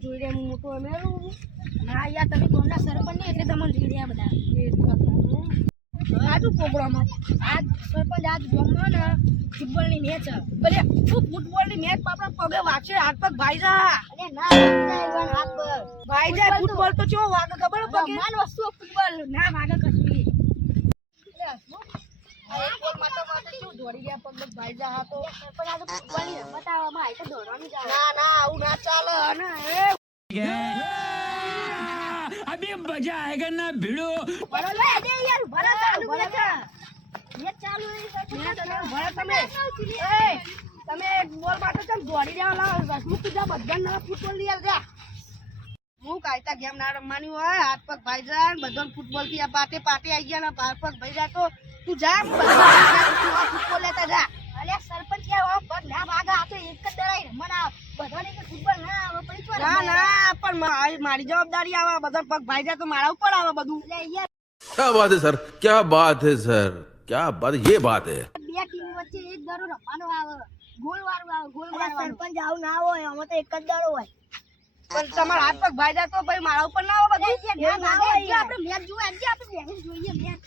જોઈ રહ્યા મોટો અમે ના યાર તમે કોના સરપંચ એટલે તમને જોઈ રહ્યા બધા આજુ પ્રોગ્રામ આજ સરપંચ આજ ગામમાં ને ફૂટબોલની મેચ ભલે શું ફૂટબોલની મેચ આપણા પગે વાગશે હાથ પગ ભાઈ જા અરે ના હાથ પગ ભાઈ જાય ફૂટબોલ તો ચો વાગે ખબર પગે માન વસ્તુ ફૂટબોલ ના વાગે કશું દોડી ગયા પગ ભાઈ જા હા તો સરપંચ આ તો ફૂટબોલની બતાવવામાં આવી તો દોડવાની જાય ના ના આવું ના ચાલે ને अभी मजा आएगा ना भिड़ो बड़ो ले दे यार बड़ा चालू है ये चालू है बड़ा તમે ए તમે બોલ માટે કેમ દોડી રહ્યા લા રસમુખ જા બધા ના ફૂટબોલ લઈ જા હું કાયતા ગેમ ના રમવાની હોય હાથ પગ ભાઈ જા બધો ફૂટબોલ થી આ પાટે આવી ગયા ને હાથ પગ ભાઈ જા તો તું જા ફૂટબોલ લેતા જા અલે સરપંચ યાર પગ ના ભાગા આ તો એક જ દડાઈ રમવાના બધાને કે ફૂટબોલ ના આવે પડી ના ના પણ મારી જવાબદારી આવે બધા પગ ભાઈ જાય તો મારા ઉપર આવે બધું क्या बात है सर, क्या बात है सर, क्या बात, ये बात है। બે ટીમ વચ્ચે એક દારો રમવાનો આવે ગોલ વાળું આવે ગોલ વાળું સરપંચ આવું ના હોય અમે તો એક જ દારો હોય પણ તમારા હાથ પગ ભાઈ જાય તો ભાઈ મારા ઉપર ના આવે બધું ના આવે આપણે મેચ જોઈએ આપણે મેચ જોઈએ મેચ